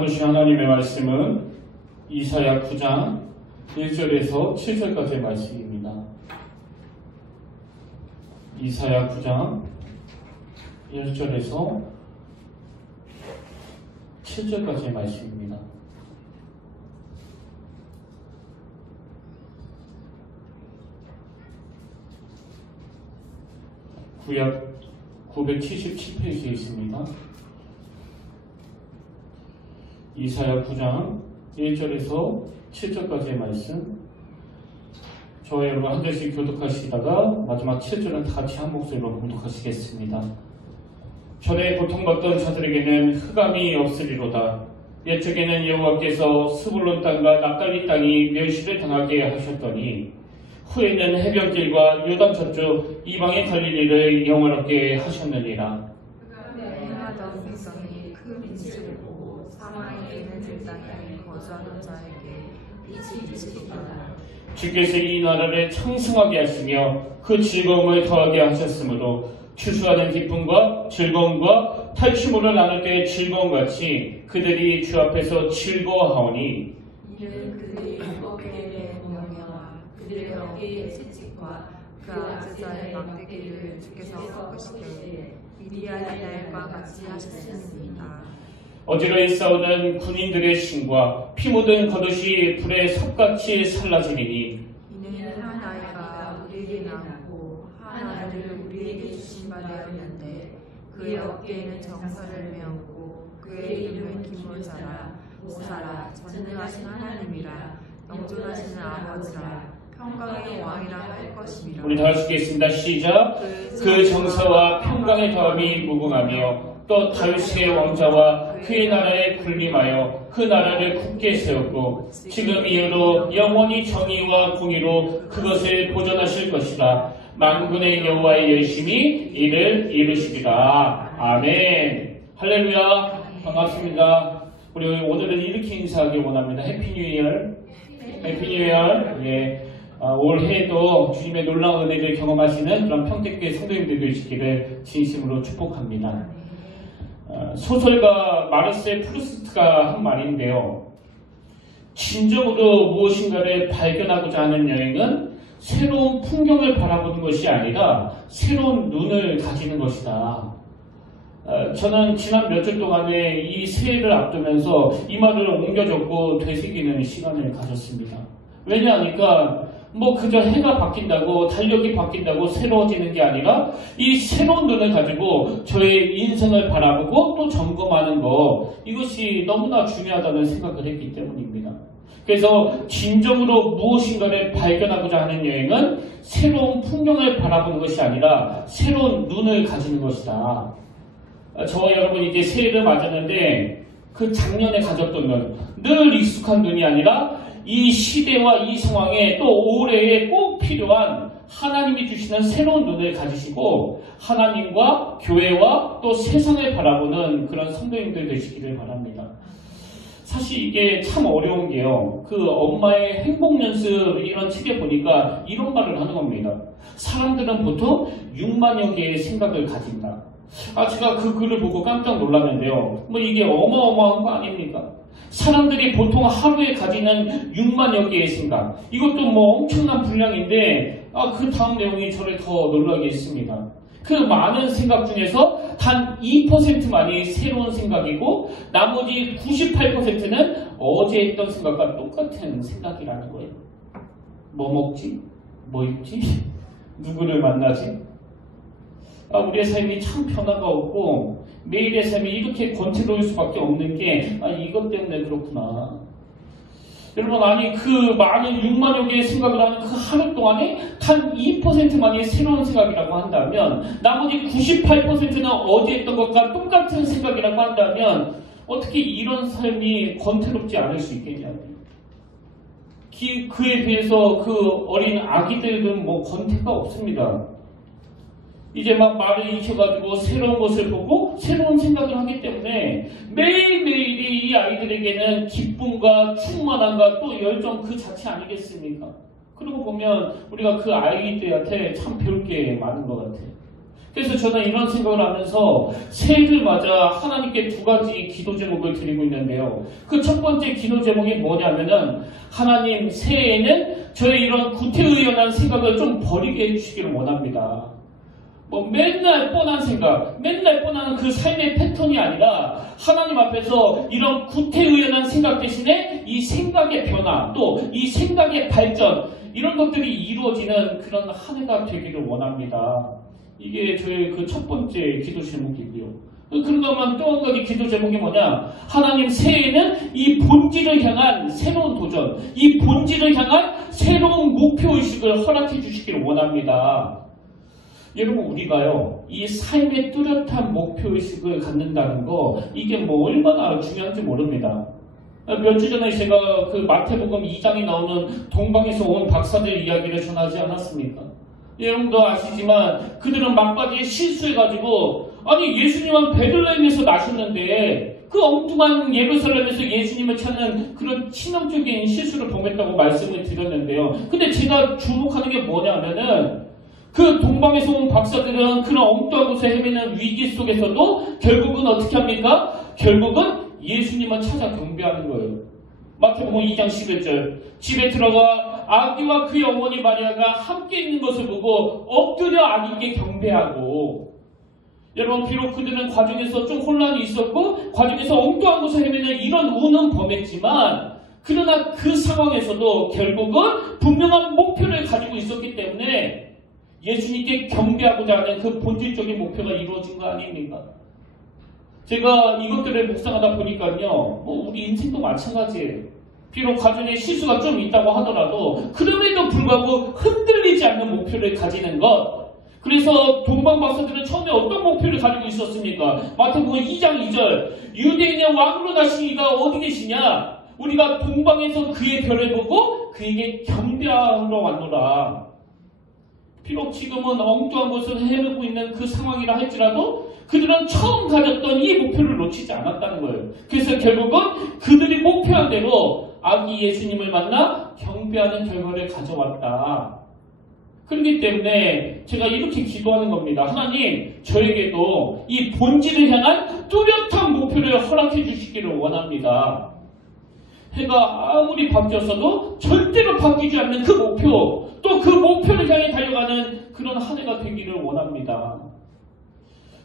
나누신 하나님의 말씀은 이사야 9장 1절에서 7절까지의 말씀입니다. 이사야 9장 1절에서 7절까지의 말씀입니다. 구약 977페이지에 있습니다. 이사야 9장 1절에서 7절까지의 말씀, 저와 여러분 한 절씩 교독하시다가 마지막 7절은 다 같이 한 목소리로 봉독하시겠습니다. 전에 고통받던 자들에게는 흑암이 없으리로다. 옛적에는 여호와께서 스불론 땅과 납달리 땅이 멸시를 당하게 하셨더니 후에는 해변길과 요단 저쪽 이방의 갈릴리를 영화롭게 하셨느니라. 행하던 백성이 그 빛을 보고 사망에 이르는 땅에 거주하는 자에게 빛이 비치리라. 주께서 이 나라를昌盛하게 하시며 그 즐거움을 더하게 하셨으므로 추수하는 기쁨과 즐거움과 탈취물을 나눌 때의 즐거움같이 그들이 주 앞에서 즐거워하오니 이는 그들이 어깨에 명령과 그들의 어깨의 채찍과 그 아즈자의 막대기를 주께서 꺾으시되 미디안의 날과 같이 하셨습니다. 어지러이 싸우는 군인들의 신과 피 묻은 겉옷이 불에 섭같이 살라지리니 이는 한 아이가 우리에게 낳고 한 아이를 우리에게 주신 바 되었는데 그의 어깨에는 정사를 메었고 그의 이름은 기모자라 모사라 전능하신 하나님이라 영존하시는 아버지라 평강의 왕이라 할 것이니라. 우리 다 할 수 있겠습니다. 시작. 그 정사와 평강의 더함이 무궁하며 또 다윗의 왕자와 그의 나라에 군림하여 그 나라를 굳게 세웠고 지금 이후로 영원히 정의와 공의로 그것을 보존하실 것이라. 만군의 여호와의 열심히 이를 이루시리라. 아멘. 할렐루야. 반갑습니다. 우리 오늘은 이렇게 인사하기 원합니다. 해피 뉴 이어. 해피 뉴 이어. 예. 올해도 주님의 놀라운 은혜를 경험하시는 그런 평택교회 성도님들 되시기를 진심으로 축복합니다. 소설가 마르셀 프루스트가 한 말인데요. 진정으로 무엇인가를 발견하고자 하는 여행은 새로운 풍경을 바라보는 것이 아니라 새로운 눈을 가지는 것이다. 저는 지난 몇 주 동안에 이 새해를 앞두면서 이 말을 옮겨줬고 되새기는 시간을 가졌습니다. 왜냐하니까 그저 해가 바뀐다고 달력이 바뀐다고 새로워지는 게 아니라 이 새로운 눈을 가지고 저의 인생을 바라보고 또 점검하는 것, 이것이 너무나 중요하다는 생각을 했기 때문입니다. 그래서 진정으로 무엇인가를 발견하고자 하는 여행은 새로운 풍경을 바라보는 것이 아니라 새로운 눈을 가지는 것이다. 저와 여러분이 이제 새해를 맞았는데 그 작년에 가졌던 눈, 늘 익숙한 눈이 아니라 이 시대와 이 상황에 또 올해에 꼭 필요한 하나님이 주시는 새로운 눈을 가지시고 하나님과 교회와 또 세상을 바라보는 그런 성도님들 되시기를 바랍니다. 사실 이게 참 어려운 게요. 그 엄마의 행복연습 이런 책에 보니까 이런 말을 하는 겁니다. 사람들은 보통 6만여 개의 생각을 가진다. 제가 그 글을 보고 깜짝 놀랐는데요. 이게 어마어마한 거 아닙니까? 사람들이 보통 하루에 가지는 6만여 개의 생각. 이것도 엄청난 분량인데, 그 다음 내용이 저를 더 놀라게 했습니다. 그 많은 생각 중에서 단 2%만이 새로운 생각이고, 나머지 98%는 어제 했던 생각과 똑같은 생각이라는 거예요. 뭐 먹지? 뭐 입지? 누구를 만나지? 우리의 삶이 참 변화가 없고 매일의 삶이 이렇게 권태로울 수밖에 없는 게 이것 때문에 그렇구나. 여러분, 그 많은 6만여 개의 생각을 하는 그 하루 동안에 단 2%만이 새로운 생각이라고 한다면 나머지 98%는 어제 했던 것과 똑같은 생각이라고 한다면 어떻게 이런 삶이 권태롭지 않을 수 있겠냐고요. 그에 비해서 그 어린 아기들은 권태가 없습니다. 이제 말을 익혀가지고 새로운 것을 보고 새로운 생각을 하기 때문에 매일매일이 이 아이들에게는 기쁨과 충만함과 또 열정 그 자체 아니겠습니까? 그러고 보면 우리가 그 아이들한테 참 배울 게 많은 것 같아요. 그래서 저는 이런 생각을 하면서 새해를 맞아 하나님께 두 가지 기도 제목을 드리고 있는데요. 그 첫 번째 기도 제목이 뭐냐면은 하나님 새해에는 저의 이런 구태의연한 생각을 좀 버리게 해주시기를 원합니다. 맨날 뻔한 생각, 맨날 뻔한 그 삶의 패턴이 아니라 하나님 앞에서 이런 구태의연한 생각 대신에 이 생각의 변화, 또 이 생각의 발전, 이런 것들이 이루어지는 그런 한 해가 되기를 원합니다. 이게 저의 그 첫 번째 기도 제목이고요. 그러다만 또 한 가지 기도 제목이 뭐냐? 하나님 새해에는 이 본질을 향한 새로운 도전, 이 본질을 향한 새로운 목표의식을 허락해 주시기를 원합니다. 여러분, 우리가요, 이 삶의 뚜렷한 목표의식을 갖는다는 거, 이게 얼마나 중요한지 모릅니다. 몇 주 전에 제가 그 마태복음 2장에 나오는 동방에서 온 박사들 이야기를 전하지 않았습니까? 여러분도 아시지만 그들은 막바지에 실수해가지고 아니 예수님은 베들레헴에서 나셨는데 그 엉뚱한 예루살렘에서 예수님을 찾는 그런 치명적인 실수를 범했다고 말씀을 드렸는데요. 근데 제가 주목하는 게 뭐냐면은 그 동방에서 온 박사들은 그런 엉뚱한 곳에 헤매는 위기 속에서도 결국은 어떻게 합니까? 결국은 예수님을 찾아 경배하는 거예요. 마태복음 2장 11절 집에 들어가 아기와 그의 어머니 마리아가 함께 있는 것을 보고 엎드려 아기께 경배하고. 여러분, 비록 그들은 과정에서 좀 혼란이 있었고 과정에서 엉뚱한 곳에 헤매는 이런 운은 범했지만 그러나 그 상황에서도 결국은 분명한 목표를 가지고 있었기 때문에 예수님께 경배하고자 하는 그 본질적인 목표가 이루어진 거 아닙니까? 제가 이것들을 묵상하다 보니까요, 우리 인생도 마찬가지예요. 비록 과정에 실수가 좀 있다고 하더라도 그럼에도 불구하고 흔들리지 않는 목표를 가지는 것. 그래서 동방박사들은 처음에 어떤 목표를 가지고 있었습니까? 마태복음 2장 2절 유대인의 왕으로 나신 이가 어디 계시냐? 우리가 동방에서 그의 별을 보고 그에게 경배하러 왔노라. 비록 지금은 엉뚱한 곳을 헤매고 있는 그 상황이라 할지라도 그들은 처음 가졌던 이 목표를 놓치지 않았다는 거예요. 그래서 결국은 그들이 목표한 대로 아기 예수님을 만나 경배하는 결과를 가져왔다. 그렇기 때문에 제가 이렇게 기도하는 겁니다. 하나님, 저에게도 이 본질을 향한 뚜렷한 목표를 허락해 주시기를 원합니다. 해가 아무리 바뀌었어도 절대로 바뀌지 않는 그 목표, 또 그 목표를 향해 달려가는 그런 한 해가 되기를 원합니다.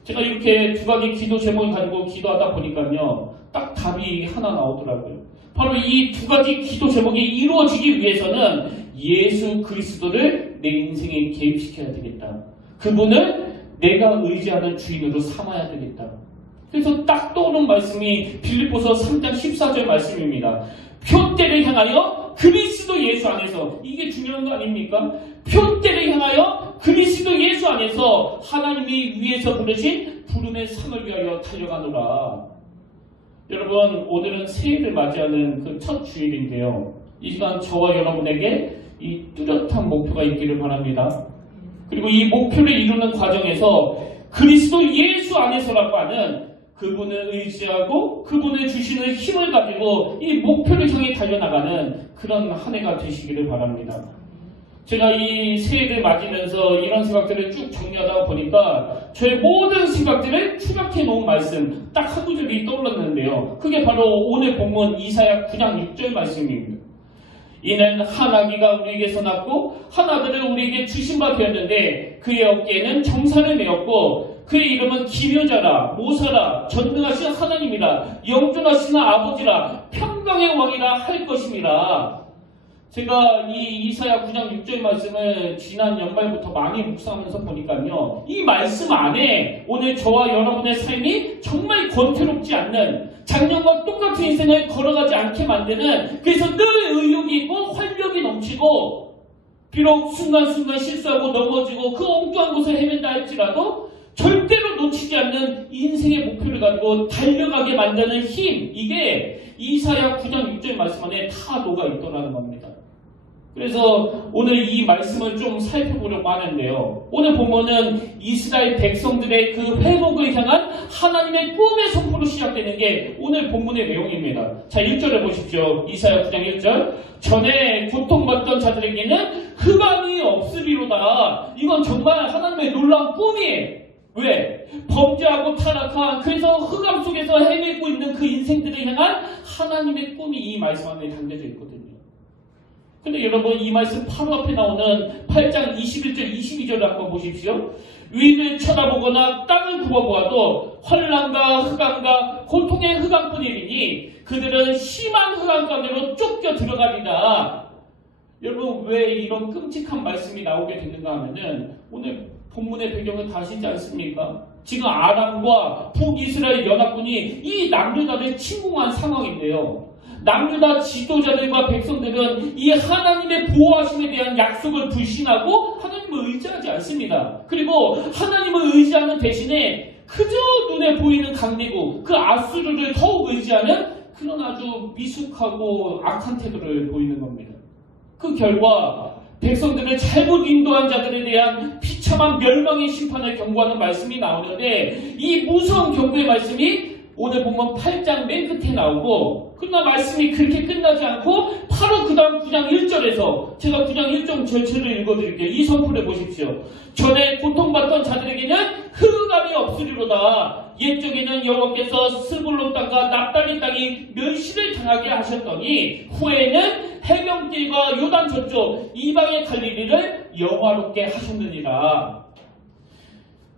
제가 이렇게 두 가지 기도 제목을 가지고 기도하다 보니까요, 딱 답이 하나 나오더라고요. 바로 이 두 가지 기도 제목이 이루어지기 위해서는 예수 그리스도를 내 인생에 개입시켜야 되겠다. 그분을 내가 의지하는 주인으로 삼아야 되겠다. 그래서 딱 떠오른 말씀이 빌립보서 3장 14절 말씀입니다. 표대를 향하여 그리스도 예수 안에서, 이게 중요한 거 아닙니까? 표대를 향하여 그리스도 예수 안에서 하나님이 위에서 부르신 부름의 상을 위하여 달려가노라. 여러분, 오늘은 새해를 맞이하는 그 첫 주일인데요. 이 시간 저와 여러분에게 이 뚜렷한 목표가 있기를 바랍니다. 그리고 이 목표를 이루는 과정에서 그리스도 예수 안에서라고 하는 그분을 의지하고 그분을 주시는 힘을 가지고 이 목표를 향해 달려나가는 그런 한 해가 되시기를 바랍니다. 제가 이 새해를 맞으면서 이런 생각들을 쭉 정리하다 보니까 저의 모든 생각들을 추격해 놓은 말씀 딱 한 구절이 떠올랐는데요. 그게 바로 오늘 본문 이사야 9장 6절 말씀입니다. 이는 한 아기가 우리에게서 낳고 한 아들을 우리에게 주신 바 되었는데 그의 어깨에는 정사를 메었고 그의 이름은 기묘자라, 모사라, 전능하신 하나님이라, 영존하신 아버지라, 평강의 왕이라 할 것임이라. 제가 이 이사야 9장 6절 말씀을 지난 연말부터 많이 묵상하면서 보니까요, 이 말씀 안에 오늘 저와 여러분의 삶이 정말 권태롭지 않는, 작년과 똑같은 인생을 걸어가지 않게 만드는, 그래서 늘 의욕이 있고 활력이 넘치고 비록 순간순간 실수하고 넘어지고 그 엉뚱한 곳에 헤맨다 할지라도 절대로 놓치지 않는 인생의 목표를 가지고 달려가게 만드는 힘, 이게 이사야 9장 6절 말씀 안에 다 녹아 있더라는 겁니다. 그래서 오늘 이 말씀을 좀 살펴보려고 하는데요. 오늘 본문은 이스라엘 백성들의 그 회복을 향한 하나님의 꿈의 선포로 시작되는 게 오늘 본문의 내용입니다. 자, 1절을 보십시오. 이사야 9장 1절. 전에 고통받던 자들에게는 흑암이 없으리로다. 이건 정말 하나님의 놀라운 꿈이에요. 왜? 범죄하고 타락한 그래서 흑암 속에서 헤매고 있는 그 인생들을 향한 하나님의 꿈이 이 말씀 안에 담겨져 있거든요. 근데 여러분 이 말씀 바로 앞에 나오는 8장 21절 22절을 한번 보십시오. 위를 쳐다보거나 땅을 굽어보아도 환난과 흑암과 고통의 흑암뿐이니 그들은 심한 흑암 가운데로 쫓겨 들어가리라. 여러분 왜 이런 끔찍한 말씀이 나오게 됐는가 하면은 오늘 본문의 배경을 다 아시지 않습니까? 지금 아람과 북이스라엘 연합군이 이 남유다를 침공한 상황인데요. 남유다 지도자들과 백성들은 이 하나님의 보호하심에 대한 약속을 불신하고 하나님을 의지하지 않습니다. 그리고 하나님을 의지하는 대신에 그저 눈에 보이는 강대국 그 아수르를 더욱 의지하는 그런 아주 미숙하고 악한 태도를 보이는 겁니다. 그 결과 백성들을 잘못 인도한 자들에 대한 비참한 멸망의 심판을 경고하는 말씀이 나오는데 이 무서운 경고의 말씀이 오늘 보면 8장 맨 끝에 나오고 그러나 말씀이 그렇게 끝나지 않고 바로 그 다음 9장 1절에서 제가 9장 1절 전체를 읽어드릴게요. 이 선포를 보십시오. 전에 고통받던 자들에게는 흑암이 없으리로다. 옛적에는 여호와께서 스불론 땅과 납달리 땅이 멸시를 당하게 하셨더니 후에는 해변길과 요단 저쪽 이방의 갈릴리를 영화롭게 하셨느니라.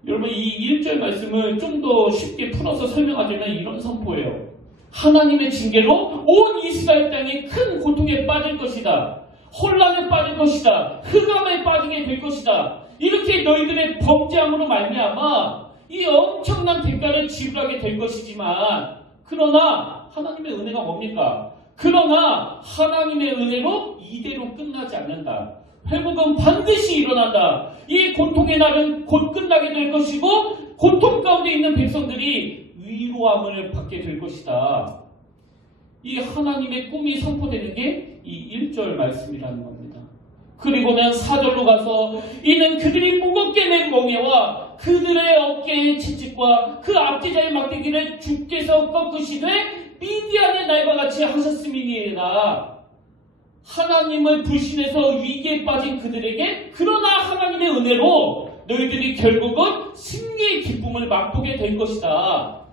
여러분 이 1절 말씀을 좀 더 쉽게 풀어서 설명하자면 이런 선포예요. 하나님의 징계로 온 이스라엘 땅이 큰 고통에 빠질 것이다. 혼란에 빠질 것이다. 흑암에 빠지게 될 것이다. 이렇게 너희들의 범죄함으로 말미암아 이 엄청난 대가를 지불하게 될 것이지만 그러나 하나님의 은혜가 뭡니까? 그러나 하나님의 은혜로 이대로 끝나지 않는다. 회복은 반드시 일어난다. 이 고통의 날은 곧 끝나게 될 것이고 고통 가운데 있는 백성들이 위로함을 받게 될 것이다. 이 하나님의 꿈이 선포되는 게 이 1절 말씀이라는 겁니다. 그리고는 4절로 가서 이는 그들이 무겁게 낸 멍에와 그들의 어깨의 채찍과 그 압제자의 막대기를 주께서 꺾으시되 미디안의 날과 같이 하셨음이니이다. 하나님을 불신해서 위기에 빠진 그들에게 그러나 하나님의 은혜로 너희들이 결국은 승리의 기쁨을 맛보게 될 것이다.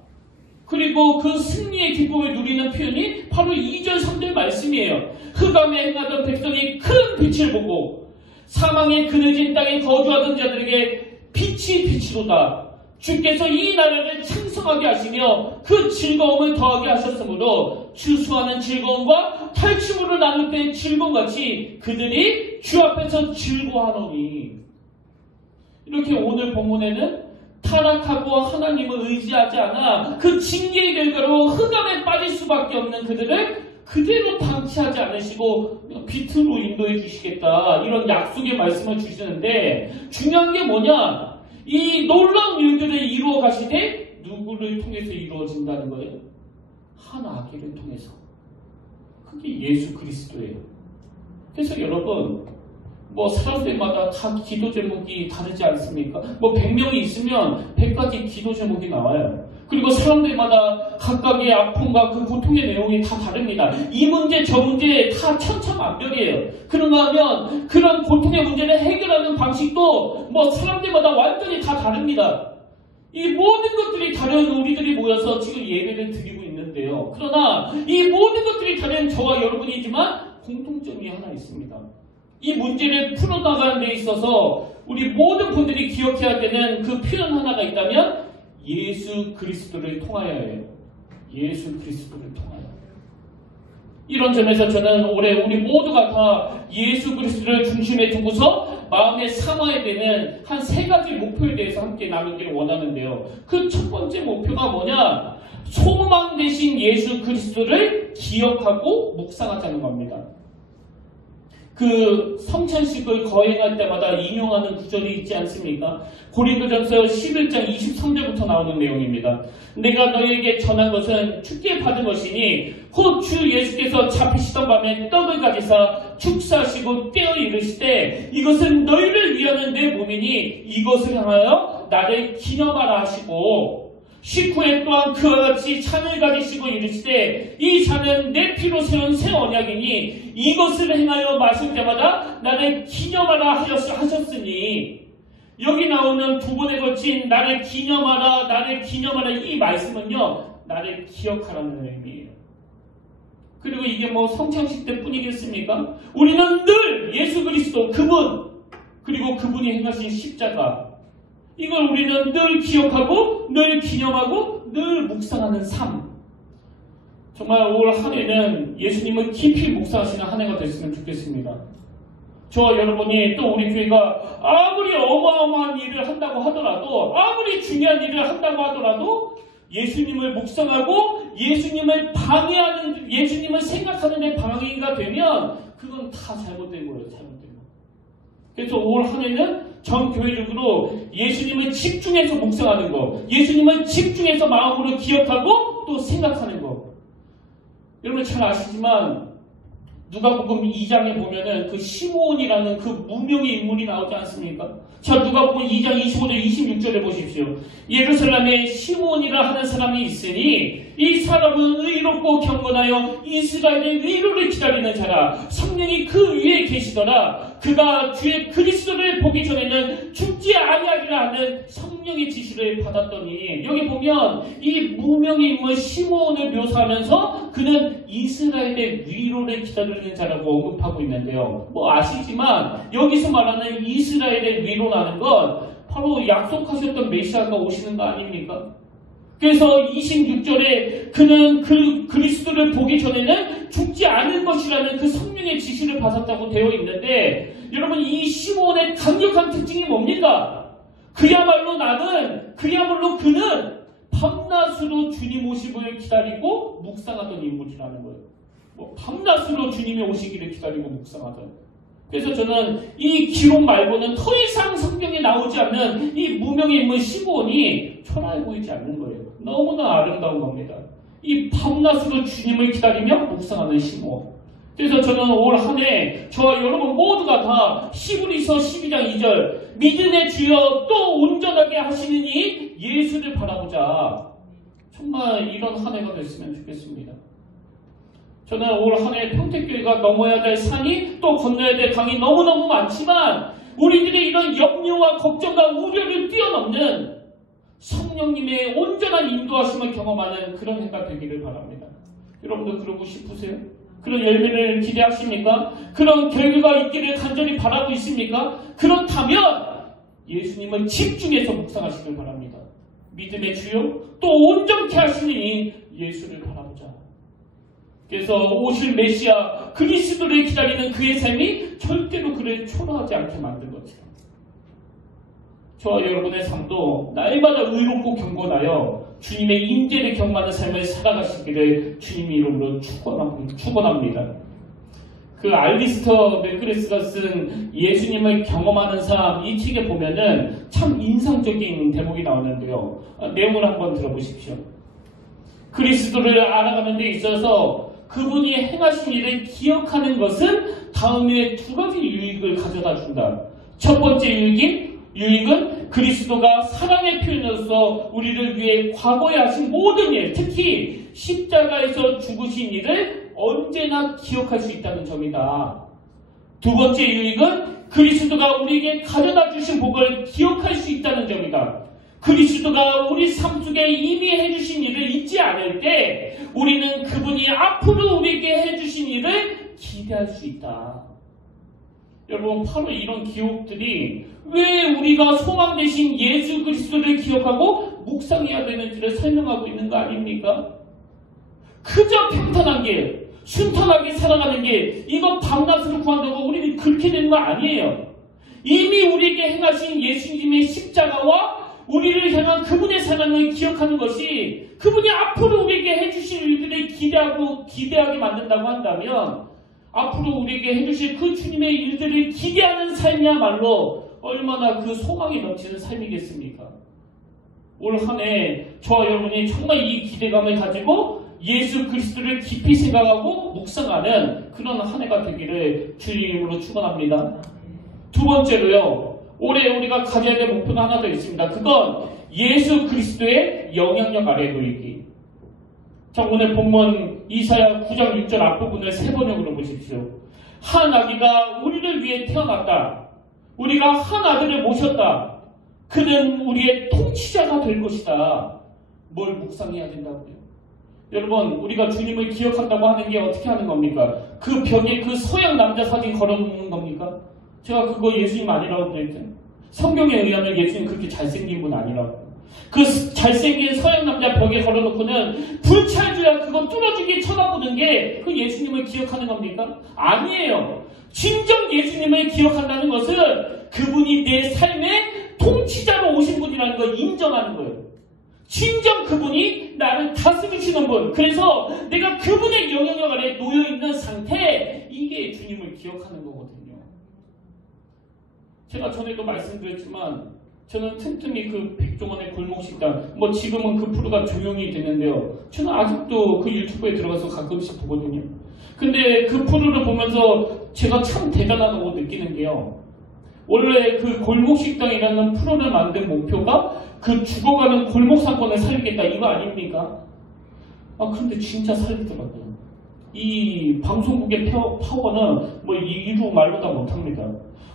그리고 그 승리의 기쁨을 누리는 표현이 바로 2절 3절 말씀이에요. 흑암에 행하던 백성이 큰 빛을 보고 사망의 그늘진 땅에 거주하던 자들에게 빛이 빛이로다. 주께서 이 나라를 창성하게 하시며 그 즐거움을 더하게 하셨으므로 추수하는 즐거움과 탈취물을 나눌 때의 즐거움같이 그들이 주 앞에서 즐거워하노니. 이렇게 오늘 본문에는 타락하고 하나님을 의지하지 않아 그 징계의 결과로 흑암에 빠질 수밖에 없는 그들을 그대로 방치하지 않으시고 빛으로 인도해 주시겠다. 이런 약속의 말씀을 주시는데 중요한 게 뭐냐? 이 놀라운 일들을 이루어 가시되 누구를 통해서 이루어진다는 거예요? 한 아기를 통해서. 그게 예수 그리스도예요. 그래서 여러분 사람들마다 다 기도 제목이 다르지 않습니까? 100명이 있으면 100가지 기도 제목이 나와요. 그리고 사람들마다 각각의 아픔과 그 고통의 내용이 다 다릅니다. 이 문제 저 문제 다 천차만별이에요. 그런가 하면 그런 고통의 문제를 해결하는 방식도 사람들마다 완전히 다 다릅니다. 이 모든 것들이 다른 우리들이 모여서 지금 예배를 드리고 있는데요. 그러나 이 모든 것들이 다른 저와 여러분이지만 공통점이 하나 있습니다. 이 문제를 풀어나가는 데 있어서 우리 모든 분들이 기억해야 되는 그 표현 하나가 있다면 예수 그리스도를 통하여예요. 예수 그리스도를 통하여. 이런 점에서 저는 올해 우리 모두가 다 예수 그리스도를 중심에 두고서 마음에 삼아야 되는 한 3가지 목표에 대해서 함께 나누기를 원하는데요. 그 첫 번째 목표가 뭐냐? 소망 되신 예수 그리스도를 기억하고 묵상하자는 겁니다. 그 성찬식을 거행할 때마다 인용하는 구절이 있지 않습니까? 고린도전서 11장 23절부터 나오는 내용입니다. 내가 너희에게 전한 것은 주께 받은 것이니 곧 주 예수께서 잡히시던 밤에 떡을 가지사 축사하시고 떼어 이르시되 이것은 너희를 위하는 내 몸이니 이것을 향하여 나를 기념하라 하시고 식후에 또한 그와 같이 잔을 가지시고 이르시되 이 잔은 내 피로 세운 새 언약이니 이것을 행하여 마실 때마다 나를 기념하라 하셨으니 여기 나오는 두 번에 걸친 나를 기념하라, 나를 기념하라 이 말씀은요, 나를 기억하라는 의미예요. 그리고 이게 뭐 성찬식 때뿐이겠습니까? 우리는 늘 예수 그리스도 그분, 그리고 그분이 행하신 십자가, 이걸 우리는 늘 기억하고 늘 기념하고 늘 묵상하는 삶. 정말 올 한 해는 예수님을 깊이 묵상하시는 한 해가 됐으면 좋겠습니다. 저와 여러분이 또 우리 교회가 아무리 어마어마한 일을 한다고 하더라도, 아무리 중요한 일을 한다고 하더라도 예수님을 묵상하고 예수님을 방해하는, 예수님을 생각하는 데 방해가 되면 그건 다 잘못된 거예요. 잘못된 거. 그래서 올 한 해는 전 교회적으로 예수님을 집중해서 묵상하는 거, 예수님을 집중해서 마음으로 기억하고 또 생각하는 거. 여러분 잘 아시지만 누가복음 2장에 보면은 그 시므온이라는 그 무명의 인물이 나오지 않습니까? 자, 누가복음 2장 25절 26절에 보십시오. 예루살렘에 시므온이라 하는 사람이 있으니 이 사람은 의롭고 경건하여 이스라엘의 위로를 기다리는 자라. 성령이 그 위에 계시더라. 그가 주의 그리스도를 보기 전에는 죽지 아니하리라 하는 성령의 지시를 받았더니, 여기 보면 이 무명의 인물 시므온을 묘사하면서 그는 이스라엘의 위로를 기다리는 자라고 언급하고 있는데요. 뭐 아시지만 여기서 말하는 이스라엘의 위로라는 건 바로 약속하셨던 메시아가 오시는 거 아닙니까? 그래서 26절에 그는 그리스도를 보기 전에는 죽지 않을 것이라는 그 성령의 지시를 받았다고 되어 있는데, 여러분 이 시므온의 강력한 특징이 뭡니까? 그야말로 그는 밤낮으로 주님 오심을 기다리고 묵상하던 인물이라는 거예요. 뭐 밤낮으로 주님이 오시기를 기다리고 묵상하던. 그래서 저는 이 기록 말고는 더 이상 성경에 나오지 않는 이 무명의 인물 시므온이 초라해 보이지 않는 거예요. 너무나 아름다운 겁니다. 이 밤낮으로 주님을 기다리며 묵상하는 시므온. 그래서 저는 올 한 해 저와 여러분 모두가 다 히브리서 12장 2절 믿음의 주여 또 온전하게 하시는 이 예수를 바라보자. 정말 이런 한 해가 됐으면 좋겠습니다. 저는 올 한 해 평택교회가 넘어야 될 산이 또 건너야 될 강이 너무너무 많지만 우리들의 이런 염려와 걱정과 우려를 뛰어넘는 성령님의 온전한 인도하심을 경험하는 그런 해가 되기를 바랍니다. 여러분도 그러고 싶으세요? 그런 열매를 기대하십니까? 그런 결과가 있기를 간절히 바라고 있습니까? 그렇다면 예수님을 집중해서 묵상하시길 바랍니다. 믿음의 주요 또 온전케 하시는 이 예수를 바라보자. 그래서 오실 메시아 그리스도를 기다리는 그의 삶이 절대로 그를 초라하지 않게 만든 것처럼 저와 여러분의 삶도 날마다 의롭고 경건하여 주님의 임재를 경험하는 삶을 살아가시기를 주님의 이름으로 축원합니다. 그 알리스터 맥그레스가 쓴 예수님을 경험하는 삶 이 책에 보면은 참 인상적인 대목이 나오는데요. 내용을 한번 들어보십시오. 그리스도를 알아가는 데 있어서 그분이 행하신 일을 기억하는 것은 다음에 두 가지 유익을 가져다 준다. 첫 번째 유익은 그리스도가 사랑의 표현으로서 우리를 위해 과거에 하신 모든 일, 특히 십자가에서 죽으신 일을 언제나 기억할 수 있다는 점이다. 두 번째 유익은 그리스도가 우리에게 가져다 주신 복을 기억할 수 있다는 점이다. 그리스도가 우리 삶 속에 이미 해주신 일을 잊지 않을 때 우리는 그분이 앞으로 우리에게 해주신 일을 기대할 수 있다. 여러분 바로 이런 기억들이 왜 우리가 소망 되신 예수 그리스도를 기억하고 묵상해야 되는지를 설명하고 있는 거 아닙니까? 그저 평탄한 길, 순탄하게 살아가는 길, 이건 밤낮으로 구한다고 우리는 그렇게 되는 거 아니에요. 이미 우리에게 행하신 예수님의 십자가와 우리를 향한 그분의 사랑을 기억하는 것이 그분이 앞으로 우리에게 해주실 일들을 기대하게 만든다고 한다면 앞으로 우리에게 해주실 그 주님의 일들을 기대하는 삶이야말로 얼마나 그 소망이 넘치는 삶이겠습니까? 올 한 해 저와 여러분이 정말 이 기대감을 가지고 예수 그리스도를 깊이 생각하고 묵상하는 그런 한 해가 되기를 주님 이름으로 축원합니다. 두 번째로요. 올해 우리가 가져야 될 목표가 하나 더 있습니다. 그건 예수 그리스도의 영향력 아래 놓이기. 자, 오늘 본문 이사야 9장 6절 앞부분을 세 번역으로 보십시오. 한 아기가 우리를 위해 태어났다. 우리가 한 아들을 모셨다. 그는 우리의 통치자가 될 것이다. 뭘 묵상해야 된다고요? 여러분, 우리가 주님을 기억한다고 하는 게 어떻게 하는 겁니까? 그 벽에 그 서양 남자 사진 걸어놓는 겁니까? 제가 그거 예수님 아니라고 그랬죠. 성경에 의하면 예수님 그렇게 잘생긴 분 아니라고. 그 잘생긴 서양 남자 벽에 걸어놓고는 불찰주야 그거 뚫어주기 쳐다보는 게 그 예수님을 기억하는 겁니까? 아니에요. 진정 예수님을 기억한다는 것은 그분이 내 삶의 통치자로 오신 분이라는 걸 인정하는 거예요. 진정 그분이 나를 다스리시는 분. 그래서 내가 그분의 영향력 아래 놓여있는 상태, 이게 주님을 기억하는 거거든요. 제가 전에도 말씀드렸지만 저는 틈틈이 그 백종원의 골목식당, 지금은 그 프로가 조용히 되는데요. 저는 아직도 그 유튜브에 들어가서 가끔씩 보거든요. 근데 그 프로를 보면서 제가 참 대단하다고 느끼는 게요. 원래 그 골목식당이라는 프로를 만든 목표가 그 죽어가는 골목 상권을 살리겠다 이거 아닙니까? 근데 진짜 살리더라고요. 이 방송국의 파워는 이루 말로 다 못합니다.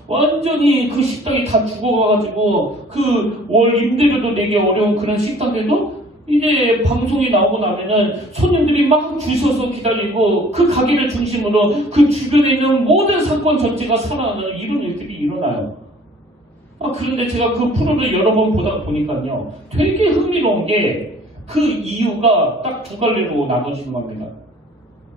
완전히 그 식당이 다 죽어가가지고 그 월 임대료도 내기 어려운 그런 식당들도 이제 방송이 나오고 나면은 손님들이 막 줄 서서 기다리고 그 가게를 중심으로 그 주변에 있는 모든 상권 전체가 살아나는 이런 일들이 일어나요. 그런데 제가 그 프로를 여러 번 보다 보니까요. 되게 흥미로운 게 그 이유가 딱 두 갈래로 나눠지는 겁니다.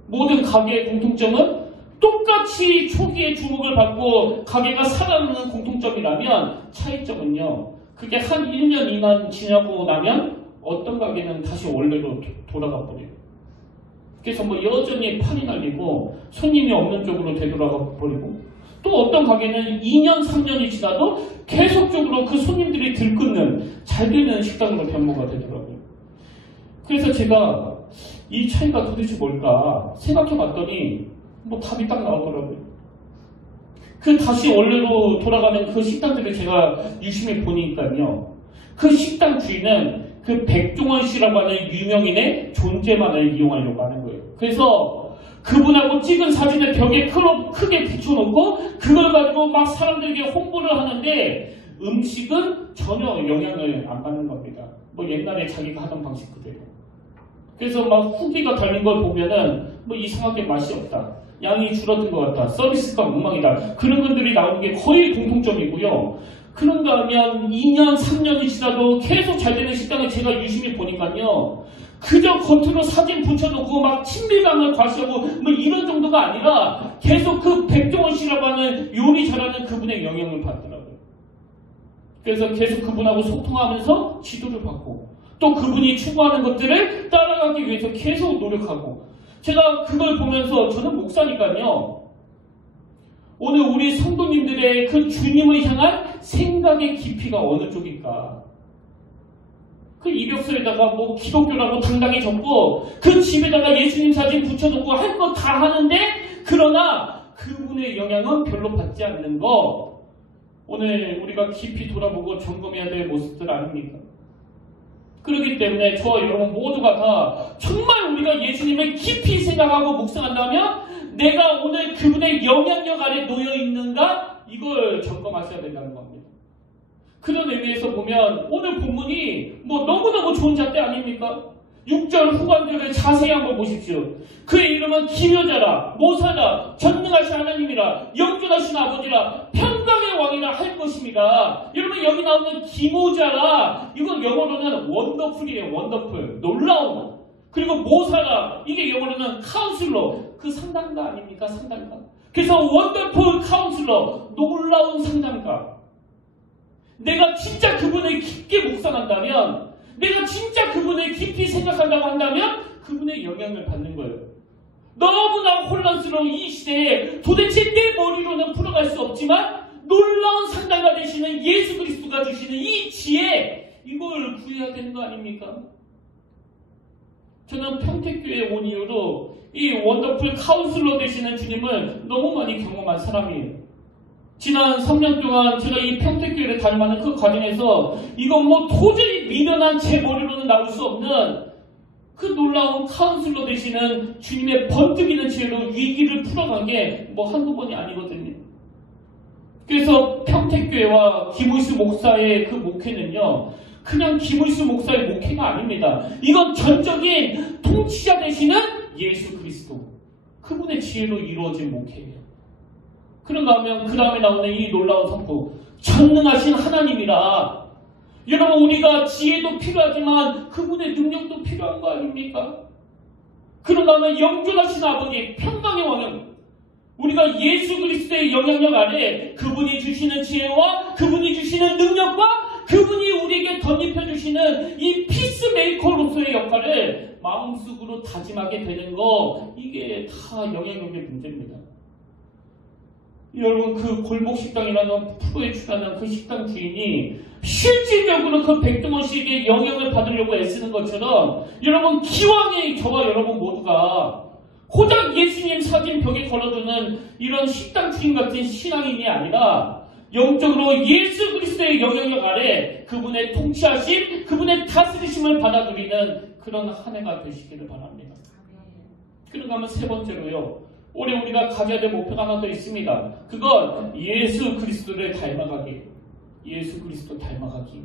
모든 가게의 공통점은 똑같이 초기에 주목을 받고 가게가 살아나는 공통점이라면 차이점은요. 그게 한 1년 이상 지나고 나면 어떤 가게는 다시 원래로 돌아가 버려요. 그래서 여전히 판이 날리고 손님이 없는 쪽으로 되돌아가 버리고 또 어떤 가게는 2년, 3년이 지나도 계속적으로 그 손님들이 들끓는 잘 되는 식당으로 변모가 되더라고요. 그래서 제가 이 차이가 도대체 뭘까 생각해 봤더니 답이 딱 나오더라고요. 그 다시 원래로 돌아가는 그 식당들을 제가 유심히 보니까요. 그 식당 주인은 그 백종원 씨라고 하는 유명인의 존재만을 이용하려고 하는 거예요. 그래서 그분하고 찍은 사진을 벽에 크게 붙여놓고 그걸 가지고 막 사람들에게 홍보를 하는데 음식은 전혀 영향을 안 받는 겁니다. 옛날에 자기가 하던 방식 그대로. 그래서 막 후기가 달린 걸 보면은 이상하게 맛이 없다. 양이 줄어든 것 같다. 서비스가 엉망이다. 그런 분들이 나오는 게 거의 공통점이고요. 그런가 하면 2년, 3년이 지나도 계속 잘 되는 식당을 제가 유심히 보니까요. 그저 겉으로 사진 붙여놓고 막 친밀감을 과시하고 이런 정도가 아니라 계속 그 백종원 씨라고 하는 요리 잘하는 그분의 영향을 받더라고요. 그래서 계속 그분하고 소통하면서 지도를 받고 또 그분이 추구하는 것들을 따라가기 위해서 계속 노력하고 제가 그걸 보면서 저는 목사니까요. 오늘 우리 성도님들의 그 주님을 향한 생각의 깊이가 어느 쪽일까? 그 이력서에다가 기독교라고 당당히 적고 그 집에다가 예수님 사진 붙여놓고 할 거 다 하는데 그러나 그분의 영향은 별로 받지 않는 거 오늘 우리가 깊이 돌아보고 점검해야 될 모습들 아닙니까? 그렇기 때문에 저와 여러분 모두가 다 정말 우리가 예수님을 깊이 생각하고 묵상한다면 내가 오늘 그분의 영향력 아래 놓여있는가? 이걸 점검하셔야 된다는 겁니다. 그런 의미에서 보면 오늘 본문이 너무너무 좋은 잣대 아닙니까? 6절 후반절을 자세히 한번 보십시오. 그의 이름은 기묘자라, 모사라, 전능하신 하나님이라, 영존하신 아버지라, 평강의 왕이라 할 것입니다. 여러분 여기 나오는 기모자라, 이건 영어로는 원더풀이에요. 원더풀, 놀라운. 그리고 모사라, 이게 영어로는 카운슬러, 그 상담가 아닙니까? 상담가. 그래서 원더풀 카운슬러, 놀라운 상담가. 내가 진짜 그분을 깊게 묵상한다면, 내가 진짜 그분을 깊이 생각한다고 한다면 그분의 영향을 받는 거예요. 너무나 혼란스러운 이 시대에 도대체 내 머리로는 풀어갈 수 없지만 놀라운 상담가 되시는 예수 그리스도가 주시는 이 지혜, 이걸 구해야 되는 거 아닙니까? 저는 평택교회에 온 이후로 이 원더풀 카운슬러 되시는 주님을 너무 많이 경험한 사람이에요. 지난 3년 동안 제가 이 평택교회를 다니는 그 과정에서 이건 도저히 미련한 제 머리로는 나올 수 없는 그 놀라운 카운슬러 되시는 주님의 번뜩이는 지혜로 위기를 풀어간 게 한두 번이 아니거든요. 그래서 평택교회와 김의수 목사의 그 목회는요, 그냥 김의수 목사의 목회가 아닙니다. 이건 전적인 통치자 되시는 예수 그리스도, 그분의 지혜로 이루어진 목회예요. 그런가 하면 그 다음에 나오는 이 놀라운 선포, 전능하신 하나님이라. 여러분, 우리가 지혜도 필요하지만 그분의 능력도 필요한 거 아닙니까? 그런가 하면 영존하신 아버지, 평강의 왕은 우리가 예수 그리스도의 영향력 아래 그분이 주시는 지혜와 그분이 주시는 능력과 그분이 우리에게 덧입혀 주시는 이 피스메이커로서의 역할을 마음속으로 다짐하게 되는 거, 이게 다 영향력의 문제입니다. 여러분, 그 골목식당이라는 프로에 출연한 그 식당 주인이 실질적으로 그 백종원 씨에게 영향을 받으려고 애쓰는 것처럼, 여러분, 기왕에 저와 여러분 모두가 고작 예수님 사진 벽에 걸어두는 이런 식당 주인 같은 신앙인이 아니라 영적으로 예수 그리스도의 영향력 아래 그분의 통치하심, 그분의 다스리심을 받아들이는 그런 한 해가 되시기를 바랍니다. 그런가 하면 세 번째로요, 올해 우리가 가져야 될 목표가 하나 더 있습니다. 그건 예수 그리스도를 닮아가기. 예수 그리스도 닮아가기.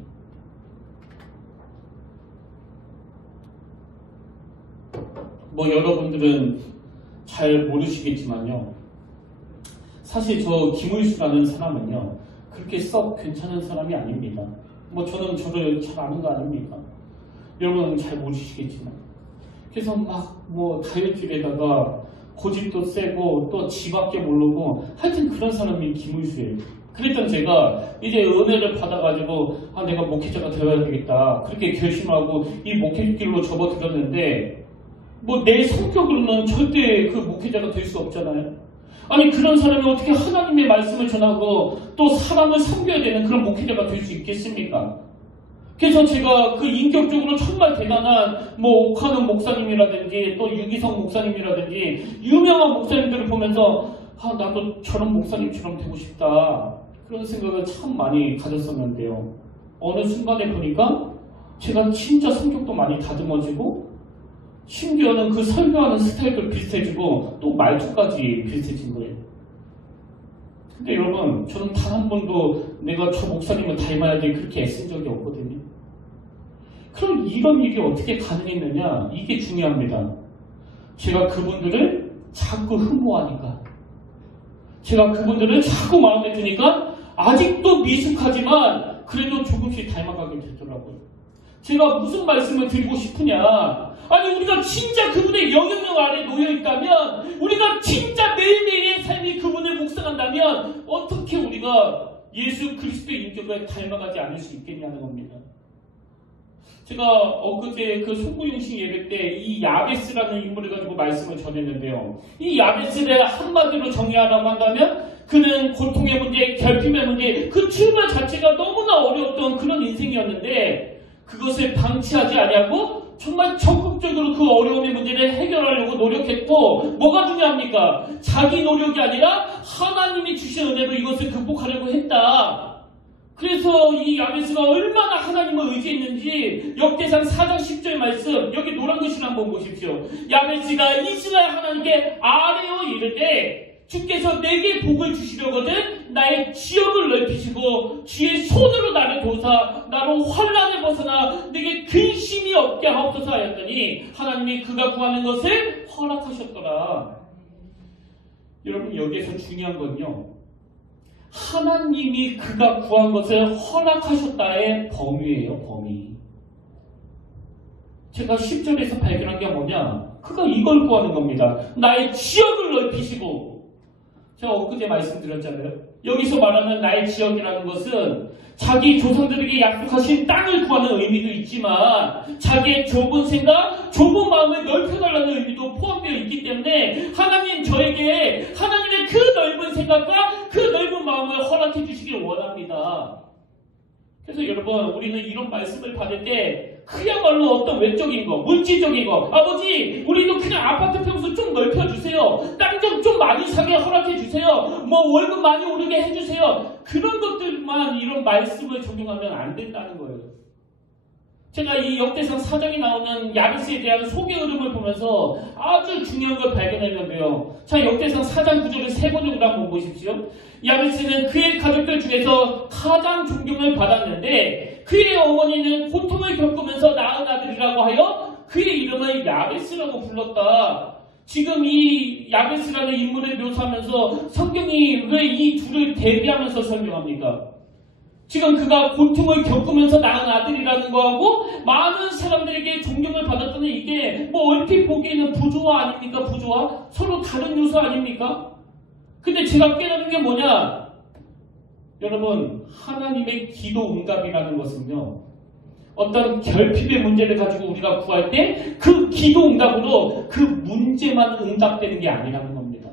뭐 여러분들은 잘 모르시겠지만요, 사실 저 김의수라는 사람은요, 그렇게 썩 괜찮은 사람이 아닙니다. 뭐 저는 저를 잘 아는 거 아닙니까? 여러분은 잘 모르시겠지만. 그래서 막 뭐 다혈질에다가 고집도 세고 또 지밖에 모르고, 하여튼 그런 사람이 김의수예요. 그랬던 제가 이제 은혜를 받아가지고 내가 목회자가 되어야 되겠다, 그렇게 결심하고 이 목회길로 접어들었는데, 뭐 내 성격으로는 절대 그 목회자가 될 수 없잖아요. 아니, 그런 사람이 어떻게 하나님의 말씀을 전하고 또 사람을 섬겨야 되는 그런 목회자가 될 수 있겠습니까? 그래서 제가 그 인격적으로 정말 대단한 뭐 옥하는 목사님이라든지 또 유기성 목사님이라든지 유명한 목사님들을 보면서 나도 저런 목사님처럼 되고 싶다, 그런 생각을 참 많이 가졌었는데요, 어느 순간에 보니까 제가 진짜 성격도 많이 다듬어지고 심지어는 그 설교하는 스타일도 비슷해지고 또 말투까지 비슷해진 거예요. 근데 여러분, 저는 단 한 번도 내가 저 목사님을 닮아야 돼 그렇게 애쓴 적이 없거든요. 그럼 이런 일이 어떻게 가능했느냐, 이게 중요합니다. 제가 그분들을 자꾸 흠모하니까, 제가 그분들을 자꾸 마음에 두니까 아직도 미숙하지만 그래도 조금씩 닮아가게 되더라고요. 제가 무슨 말씀을 드리고 싶으냐, 아니, 우리가 진짜 그분의 영향력 아래 놓여있다면, 우리가 진짜 매일매일의 삶이 그분을 묵상한다면 어떻게 우리가 예수 그리스도의 인격을 닮아가지 않을 수 있겠냐는 겁니다. 제가 엊그제 그 송구용신 예배 때 이 야베스라는 인물을 가지고 말씀을 전했는데요, 이 야베스를 한마디로 정의하라고 한다면 그는 고통의 문제, 결핍의 문제, 그 출발 자체가 너무나 어려웠던 그런 인생이었는데, 그것을 방치하지 아니하고 정말 적극적으로 그 어려움의 문제를 해결하려고 노력했고, 뭐가 중요합니까? 자기 노력이 아니라 하나님이 주신 은혜로 이것을 극복하려고 했다. 그래서 이 야베스가 얼마나 하나님을 의지했는지 역대상 4장 10절 말씀, 여기 노란 글씨를 한번 보십시오. 야베스가 이스라엘 하나님께 아뢰어 이르되, 주께서 내게 복을 주시려거든 나의 지역을 넓히시고 주의 손으로 나를 도우사 나로 환난을 벗어나 내게 근심이 없게 하옵소서 하였더니 하나님이 그가 구하는 것을 허락하셨더라. 여러분, 여기에서 중요한 건요, 하나님이 그가 구한 것을 허락하셨다의 범위예요, 범위. 제가 10절에서 발견한 게 뭐냐, 그가 이걸 구하는 겁니다. 나의 지역을 넓히시고. 제가 엊그제 말씀드렸잖아요. 여기서 말하는 나의 지역이라는 것은 자기 조상들에게 약속하신 땅을 구하는 의미도 있지만 자기의 좁은 생각, 좁은 마음을 넓혀달라는 의미도 포함되어 있기 때문에 하나님 저에게 하나님의 그 넓은 생각과 그 넓은 마음을 허락해 주시길 원합니다. 그래서 여러분, 우리는 이런 말씀을 받을 때 그야말로 어떤 외적인 거, 물질적인 거, 아버지 우리도 그냥 아파트 평수 좀 넓혀주세요, 땅 좀 많이 사게 허락해주세요, 뭐 월급 많이 오르게 해주세요, 그런 것들만 이런 말씀을 적용하면 안 된다는 거예요. 제가 이 역대상 4장에 나오는 야베스에 대한 소개 흐름을 보면서 아주 중요한 걸 발견했는데요. 자, 역대상 4장 9절을 세 번역으로 한번 보십시오. 야베스는 그의 가족들 중에서 가장 존경을 받았는데 그의 어머니는 고통을 겪으면서 낳은 아들이라고 하여 그의 이름을 야베스라고 불렀다. 지금 이 야베스라는 인물을 묘사하면서 성경이 왜 이 둘을 대비하면서 설명합니까? 지금 그가 고통을 겪으면서 낳은 아들이라는 거하고 많은 사람들에게 존경을 받았다는 이게 뭐 얼핏 보기에는 부조화 아닙니까? 부조화? 서로 다른 요소 아닙니까? 근데 제가 깨달은 게 뭐냐? 여러분, 하나님의 기도 응답이라는 것은요, 어떤 결핍의 문제를 가지고 우리가 구할 때 그 기도 응답으로 그 문제만 응답되는 게 아니라는 겁니다.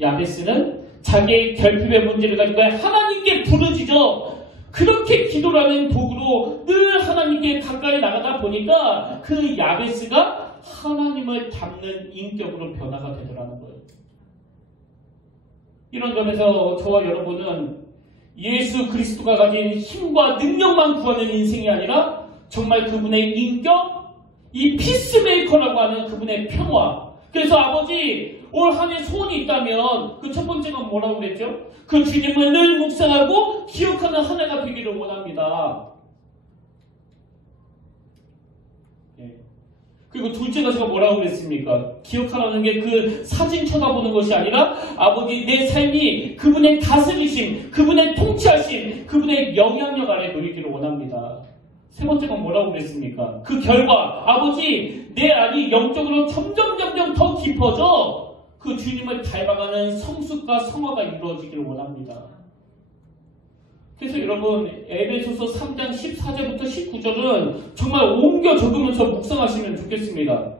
야베스는 자기의 결핍의 문제를 가지고 하나님께 부르짖어 그렇게 기도라는 도구로 늘 하나님께 가까이 나가다 보니까 그 야베스가 하나님을 닮는 인격으로 변화가 되더라는 거예요. 이런 점에서 저와 여러분은 예수 그리스도가 가진 힘과 능력만 구하는 인생이 아니라 정말 그분의 인격, 이 피스메이커라고 하는 그분의 평화. 그래서 아버지 올 한 해 소원이 있다면 그 첫 번째가 뭐라고 그랬죠? 그 주님을 늘 묵상하고 기억하는 한 해가 되기를 원합니다. 그리고 둘째가 제가 뭐라고 그랬습니까? 기억하라는 게 그 사진 쳐다보는 것이 아니라 아버지 내 삶이 그분의 다스리심, 그분의 통치하심, 그분의 영향력 아래 놓이기를 원합니다. 세 번째가 뭐라고 그랬습니까? 그 결과 아버지 내 안이 영적으로 점점 더 깊어져 그 주님을 닮아가는 성숙과 성화가 이루어지기를 원합니다. 그래서 여러분 에베소서 3장 14절부터 19절은 정말 옮겨 적으면서 묵상하시면 좋겠습니다.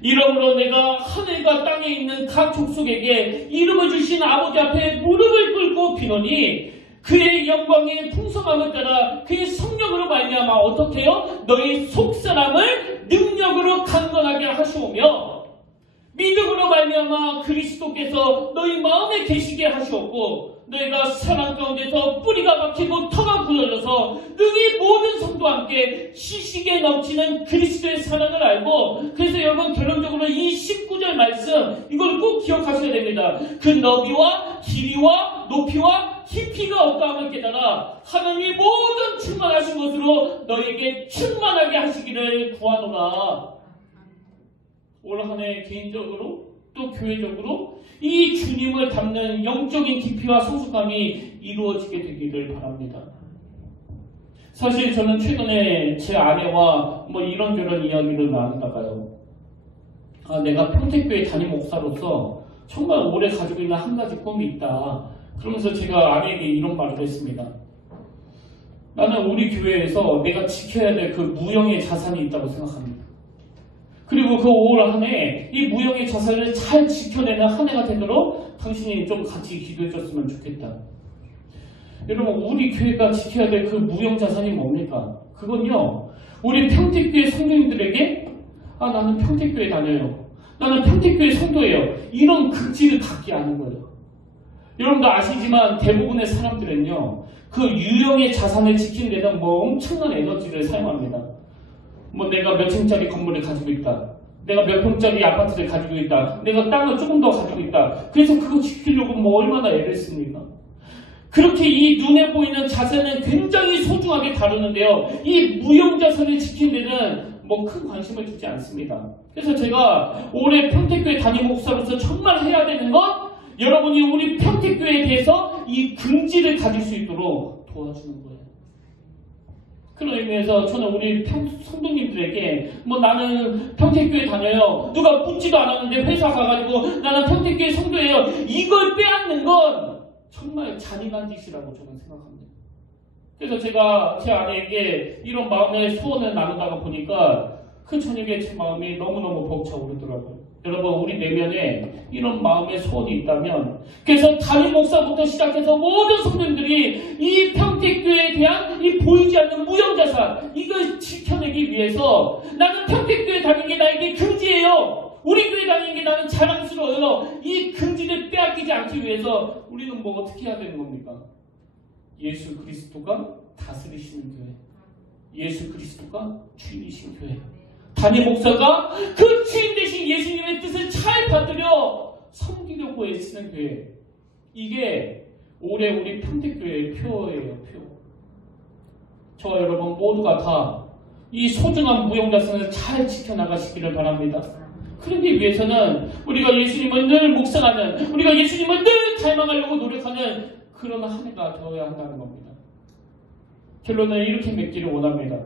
이러므로 내가 하늘과 땅에 있는 각 족속에게 이름을 주신 아버지 앞에 무릎을 꿇고 비노니 그의 영광의 풍성함을 따라 그의 성령으로 말미암아 어떻게 해요? 너희 속사람을 능력으로 강건하게 하시오며 믿음으로 말미암아 그리스도께서 너희 마음에 계시게 하시었고 너희가 사랑 가운데서 뿌리가 박히고 터가 굳어져서 능히 모든 성도와 함께 지식에 넘치는 그리스도의 사랑을 알고 그래서 여러분 결론적으로 이 19절 말씀 이걸 꼭 기억하셔야 됩니다. 그 너비와 길이와 높이와 깊이가 어떠함을 깨달아 하나님이 모든 충만하신 것으로 너에게 충만하게 하시기를 구하노라. 올 한 해 개인적으로 또 교회적으로 이 주님을 닮는 영적인 깊이와 성숙함이 이루어지게 되기를 바랍니다. 사실 저는 최근에 제 아내와 뭐 이런저런 이야기를 나누다가요. 내가 평택교회 담임 목사로서 정말 오래 가지고 있는 한 가지 꿈이 있다. 그러면서 제가 아내에게 이런 말을 했습니다. 나는 우리 교회에서 내가 지켜야 될 그 무형의 자산이 있다고 생각합니다. 그리고 그 올 한 해 이 무형의 자산을 잘 지켜내는 한 해가 되도록 당신이 좀 같이 기도해 줬으면 좋겠다. 여러분 우리 교회가 지켜야 될 그 무형 자산이 뭡니까? 그건요 우리 평택교회 성도님들에게 나는 평택교회 다녀요. 나는 평택교회 성도예요. 이런 극지를 갖게 하는 거예요. 여러분도 아시지만 대부분의 사람들은요 그 유형의 자산을 지키는 데는 뭐 엄청난 에너지를 사용합니다. 뭐 내가 몇 층짜리 건물을 가지고 있다. 내가 몇 평짜리 아파트를 가지고 있다. 내가 땅을 조금 더 가지고 있다. 그래서 그거 지키려고 뭐 얼마나 애를 씁니까? 그렇게 이 눈에 보이는 자산은 굉장히 소중하게 다루는데요. 이 무형자산을 지키는 데는 뭐 큰 관심을 두지 않습니다. 그래서 제가 올해 평택교회 담임 목사로서 정말 해야 되는 건 여러분이 우리 평택교회에 대해서 이 긍지를 가질 수 있도록 도와주는 거예요. 그런 의미에서 저는 우리 성도님들에게 뭐 나는 평택교회 다녀요. 누가 묻지도 않았는데 회사 가가지고 나는 평택교회 성도예요. 이걸 빼앗는 건 정말 잔인한 짓이라고 저는 생각합니다. 그래서 제가 제 아내에게 이런 마음의 소원을 나누다가 보니까 그 저녁에 제 마음이 너무너무 벅차오르더라고요. 여러분 우리 내면에 이런 마음의 소원이 있다면 그래서 담임 목사부터 시작해서 모든 성도님들이 이 평택교회에 대한 이 보이지 않는 무형자산 이걸 지켜내기 위해서 나는 평택교회 다니는 게 나에게 긍지예요. 우리 교회 다니는 게 나는 자랑스러워요. 이 긍지를 빼앗기지 않기 위해서 우리는 뭐 어떻게 해야 되는 겁니까? 예수 그리스도가 다스리시는 교회. 예수 그리스도가 주인이신 교회. 담임 목사가 그 주인 되신 예수님의 뜻을 잘 받들여 섬기려고 애쓰는 교회. 이게 올해 우리 평택교회의 표예요, 표. 저와 여러분 모두가 다 이 소중한 무형자산을 잘 지켜나가시기를 바랍니다. 그러기 위해서는 우리가 예수님을 늘 묵상하는, 우리가 예수님을 늘 닮아가려고 노력하는 그런 한 해가 되어야 한다는 겁니다. 결론은 이렇게 맺기를 원합니다.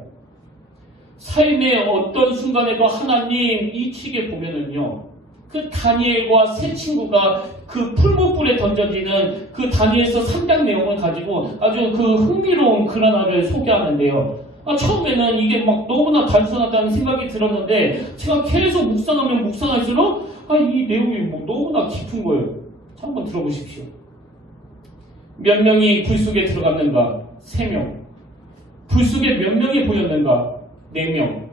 삶의 어떤 순간에도 하나님 이 책에 보면은요, 그 다니엘과 세 친구가 그 풀무불에 던져지는 그 다니엘서 3장 내용을 가지고 아주 그 흥미로운 글 하나를 소개하는데요. 처음에는 이게 막 너무나 단순하다는 생각이 들었는데 제가 계속 묵상하면 묵상할수록 이 내용이 너무나 깊은 거예요. 자, 한번 들어보십시오. 몇 명이 불 속에 들어갔는가? 3명. 불 속에 몇 명이 보였는가? 4명.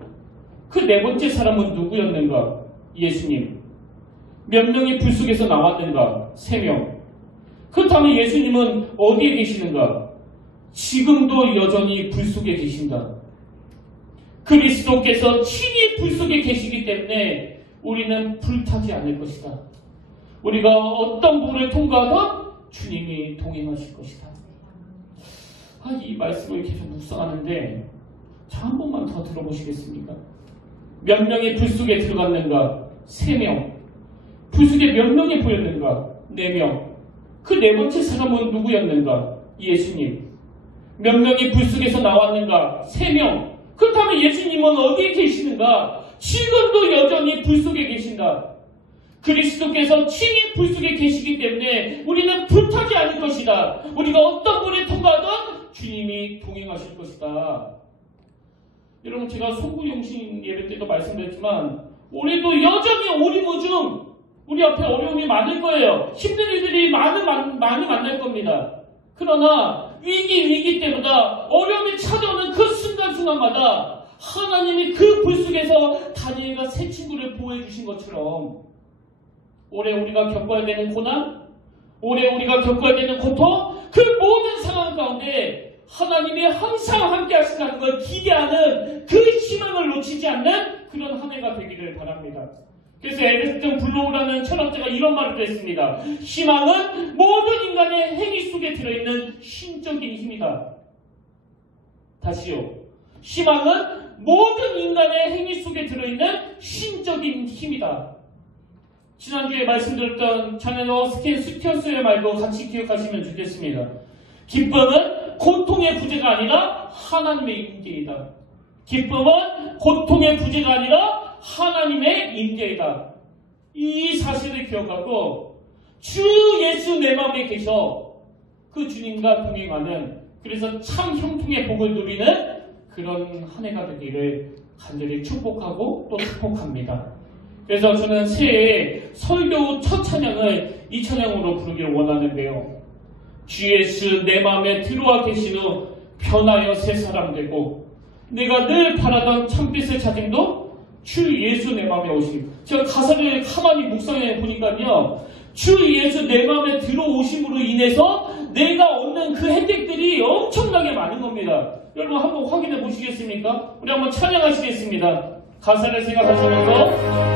그 네 번째 사람은 누구였는가? 예수님. 몇 명이 불 속에서 나왔는가? 3명. 그렇다면 예수님은 어디에 계시는가? 지금도 여전히 불 속에 계신다. 그리스도께서 친히 불 속에 계시기 때문에 우리는 불타지 않을 것이다. 우리가 어떤 불을 통과하든 주님이 동행하실 것이다. 이 말씀을 계속 묵상하는데 자, 한 번만 더 들어보시겠습니까? 몇 명이 불 속에 들어갔는가? 3명. 불 속에 몇 명이 보였는가? 4명. 그 네 번째 사람은 누구였는가? 예수님. 몇 명이 불 속에서 나왔는가? 3명. 그렇다면 예수님은 어디에 계시는가? 지금도 여전히 불 속에 계신다. 그리스도께서 친히 불 속에 계시기 때문에 우리는 불타지 않을 것이다. 우리가 어떤 불에 통과하든 주님이 동행하실 것이다. 여러분, 제가 송구영신 예배 때도 말씀드렸지만 올해도 여전히 오리무중 우리 앞에 어려움이 많을 거예요. 힘든 일들이 많이 만날 겁니다. 그러나 위기 때보다 어려움이 찾아오는 그 순간순간마다 하나님이 그 불 속에서 다니엘과 세 친구를 보호해 주신 것처럼 올해 우리가 겪어야 되는 고난, 올해 우리가 겪어야 되는 고통, 그 모든 상황 가운데 하나님이 항상 함께 하신다는 걸 기대하는 그 희망을 놓치지 않는 그런 한 해가 되기를 바랍니다. 그래서 에베스턴 블로우라는 철학자가 이런 말을 했습니다. 희망은 모든 인간의 행위 속에 들어있는 신적인 힘이다. 다시요. 희망은 모든 인간의 행위 속에 들어있는 신적인 힘이다. 지난주에 말씀드렸던 자네 어스틴 스튜어스의 말도 같이 기억하시면 좋겠습니다. 기쁨은 고통의 부재가 아니라 하나님의 임재이다. 기쁨은 고통의 부재가 아니라 하나님의 임재이다. 이 사실을 기억하고 주 예수 내 마음에 계셔 그 주님과 동행하는, 그래서 참 형통의 복을 누리는 그런 한 해가 되기를 간절히 축복하고 또 축복합니다. 그래서 저는 새해에 설교 첫 찬양을 이 찬양으로 부르기를 원하는데요. 주 예수 내 마음에 들어와 계신 후 변하여 새 사람 되고 내가 늘 바라던 참빛의 자증도 주 예수 내 마음에 오심. 제가 가사를 가만히 묵상해 보니까요, 주 예수 내 마음에 들어오심으로 인해서 내가 얻는 그 혜택들이 엄청나게 많은 겁니다. 여러분 한번 확인해 보시겠습니까? 우리 한번 찬양하시겠습니다. 가사를 생각하시면서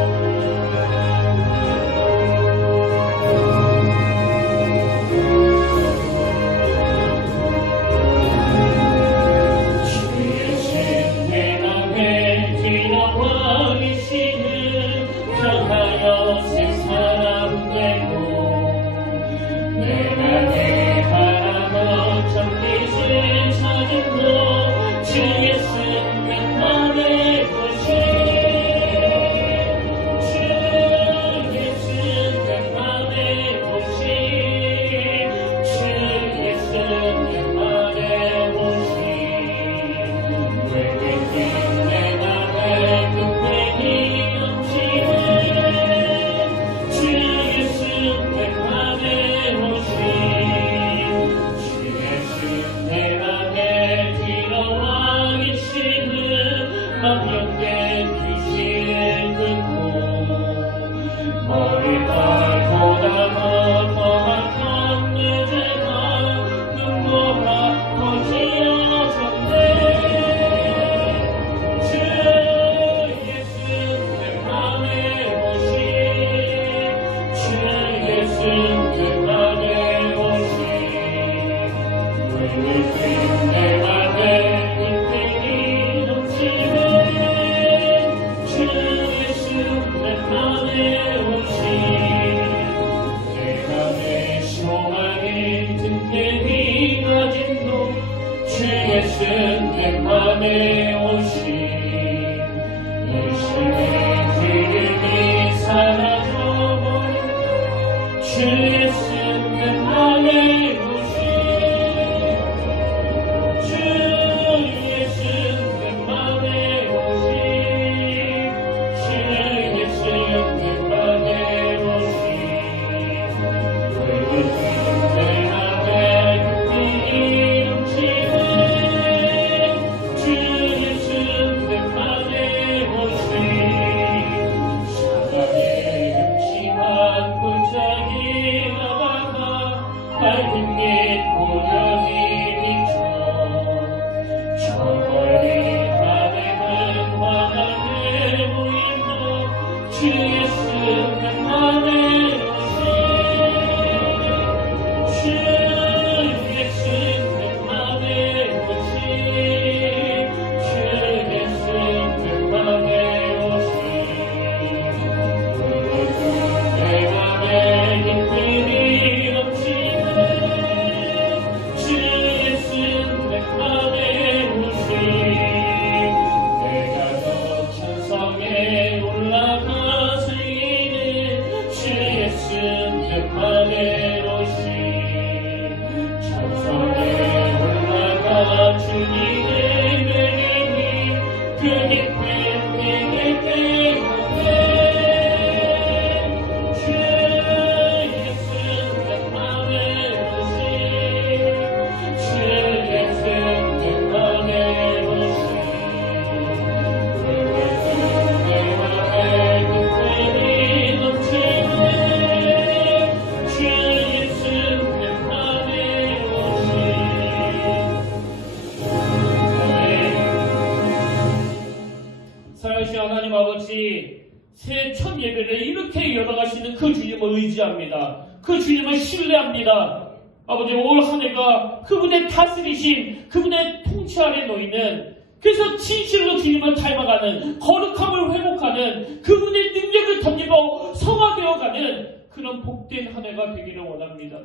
새 첫 예배를 이렇게 열어가시는 그 주님을 의지합니다. 그 주님을 신뢰합니다. 아버지, 올 한 해가 그분의 다스리심, 그분의 통치 아래 놓이는, 그래서 진실로 주님을 닮아가는, 거룩함을 회복하는, 그분의 능력을 덧입어 성화되어가는 그런 복된 한 해가 되기를 원합니다.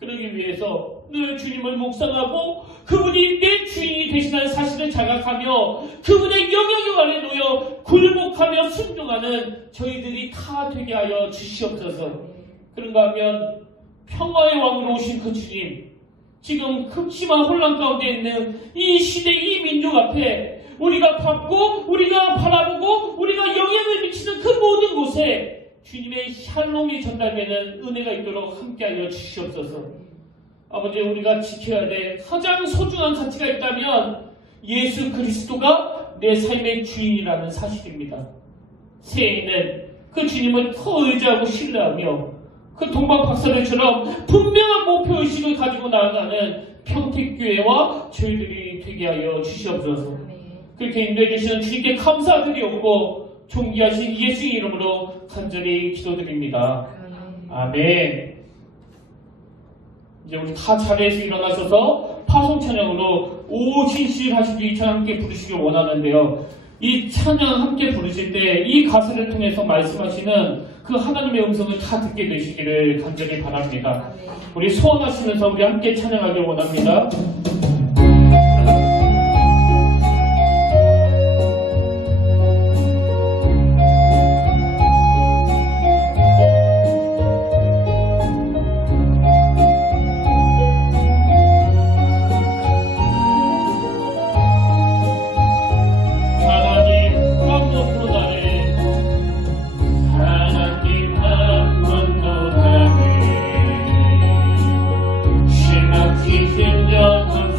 그러기 위해서 늘 주님을 묵상하고 그분이 내 주인이 되시다는 사실을 자각하며 그분의 영향력 아래 놓여 굴복하며 순종하는 저희들이 다 되게 하여 주시옵소서. 그런가 하면 평화의 왕으로 오신 그 주님, 지금 극심한 혼란 가운데 있는 이 시대, 이 민족 앞에 우리가 받고 우리가 바라보고 우리가 영향을 미치는 그 모든 곳에 주님의 샬롬이 전달되는 은혜가 있도록 함께하여 주시옵소서. 아버지, 우리가 지켜야 될 가장 소중한 가치가 있다면 예수 그리스도가 내 삶의 주인이라는 사실입니다. 새해에는 그 주님을 더 의지하고 신뢰하며 그 동방 박사들처럼 분명한 목표의식을 가지고 나아가는 평택교회와 저희들이 되게 하여 주시옵소서. 그렇게 인도해 주시는 주님께 감사드리옵고 존귀하신 예수의 이름으로 간절히 기도드립니다. 아멘. 이제 우리 다 자리에서 일어나셔서 파송 찬양으로 오 진실하시고 이 찬양 함께 부르시길 원하는데요. 이 찬양 함께 부르실 때 이 가사를 통해서 말씀하시는 그 하나님의 음성을 다 듣게 되시기를 간절히 바랍니다. 우리 소원하시면서 우리 함께 찬양하길 원합니다. He's in your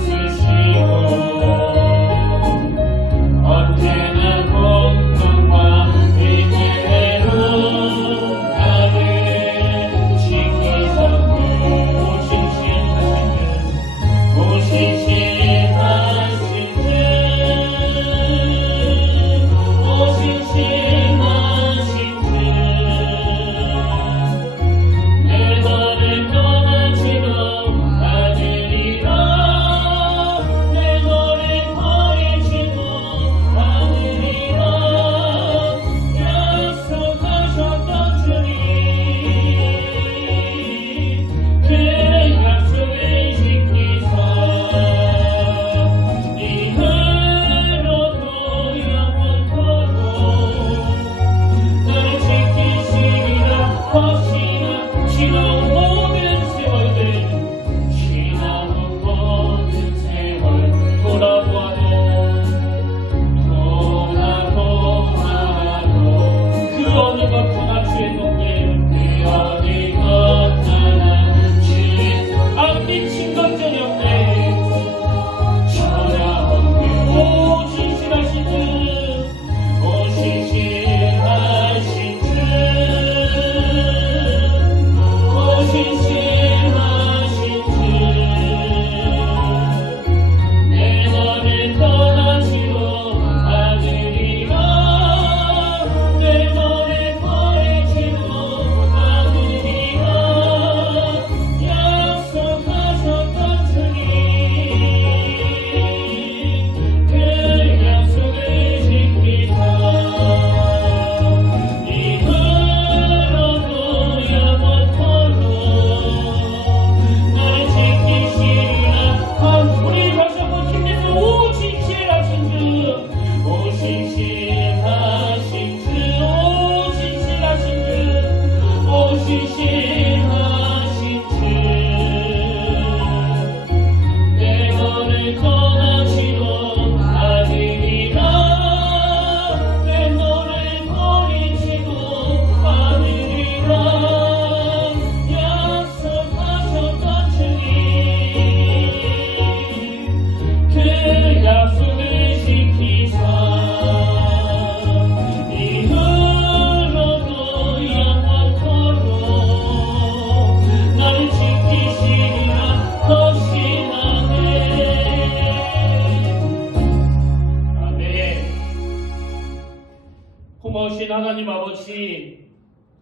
하나님 아버지,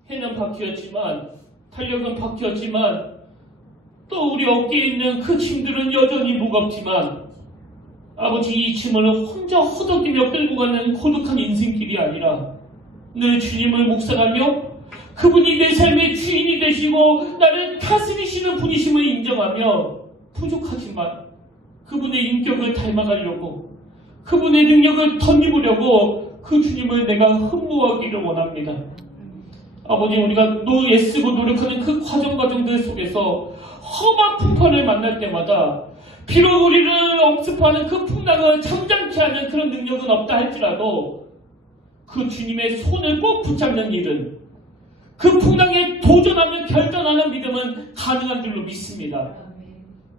해는 바뀌었지만, 탄력은 바뀌었지만, 또 우리 어깨에 있는 그 짐들은 여전히 무겁지만, 아버지, 이 짐을 혼자 허덕이며 끌고 가는 고독한 인생길이 아니라 늘 주님을 묵상하며 그분이 내 삶의 주인이 되시고 나를 다스리시는 분이심을 인정하며 부족하지만 그분의 인격을 닮아가려고 그분의 능력을 덧입으려고 그 주님을 내가 흠모하기를 원합니다. 아버지, 우리가 애쓰고 노력하는 그 과정들 속에서 험한 풍파를 만날 때마다 비록 우리를 엄습하는 그 풍랑을 잠잠케 하는 그런 능력은 없다 할지라도 그 주님의 손을 꼭 붙잡는 일은 그 풍랑에 도전하며 결단하는 믿음은 가능한 줄로 믿습니다.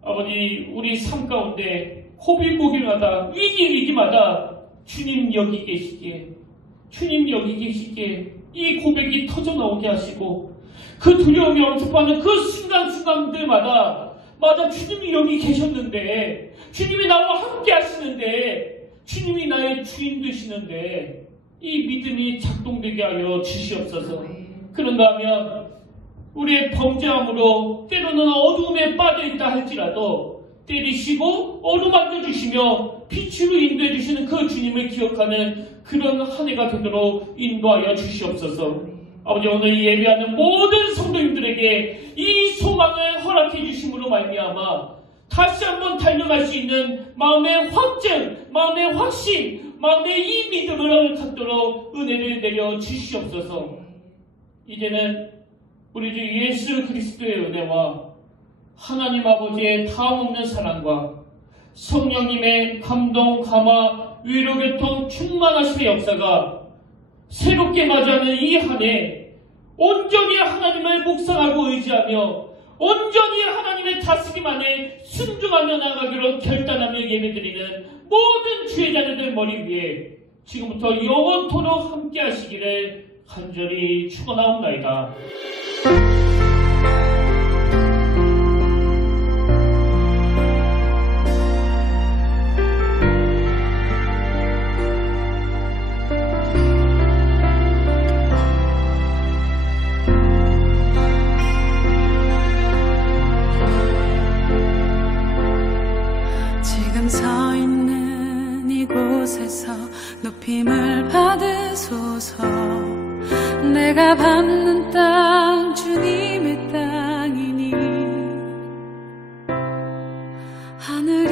아버지, 우리 삶 가운데 고비고비마다 위기마다 주님 여기 계시기에 이 고백이 터져나오게 하시고 그 두려움이 엄습하는 그 순간순간들마다 맞아, 주님이 여기 계셨는데, 주님이 나와 함께 하시는데, 주님이 나의 주인 되시는데 이 믿음이 작동되게 하여 주시옵소서. 그런가 하면 우리의 범죄함으로 때로는 어두움에 빠져있다 할지라도 때리시고 어루만져 주시며 빛으로 인도해 주시는 그 주님을 기억하는 그런 한 해가 되도록 인도하여 주시옵소서. 아버지, 오늘 예배하는 모든 성도님들에게 이 소망을 허락해 주심으로 말미암아 다시 한번 달려갈 수 있는 마음의 확증, 마음의 확신, 마음의 이 믿음을 갖도록 은혜를 내려 주시옵소서. 이제는 우리 주 예수 그리스도의 은혜와 하나님 아버지의 다음없는 사랑과 성령님의 감동, 감화, 위로, 교통, 충만하심의 역사가 새롭게 맞이하는 이 한 해 온전히 하나님을 묵상하고 의지하며 온전히 하나님의 다스림 안에 순종하며 나아가기로 결단하며 예배드리는 모든 주의 자녀들 머리 위에 지금부터 영원토록 함께 하시기를 간절히 축원하옵나이다. 서 있는 이곳에서 높임을 받으소서. 내가 밟는 땅 주님의 땅이니 하늘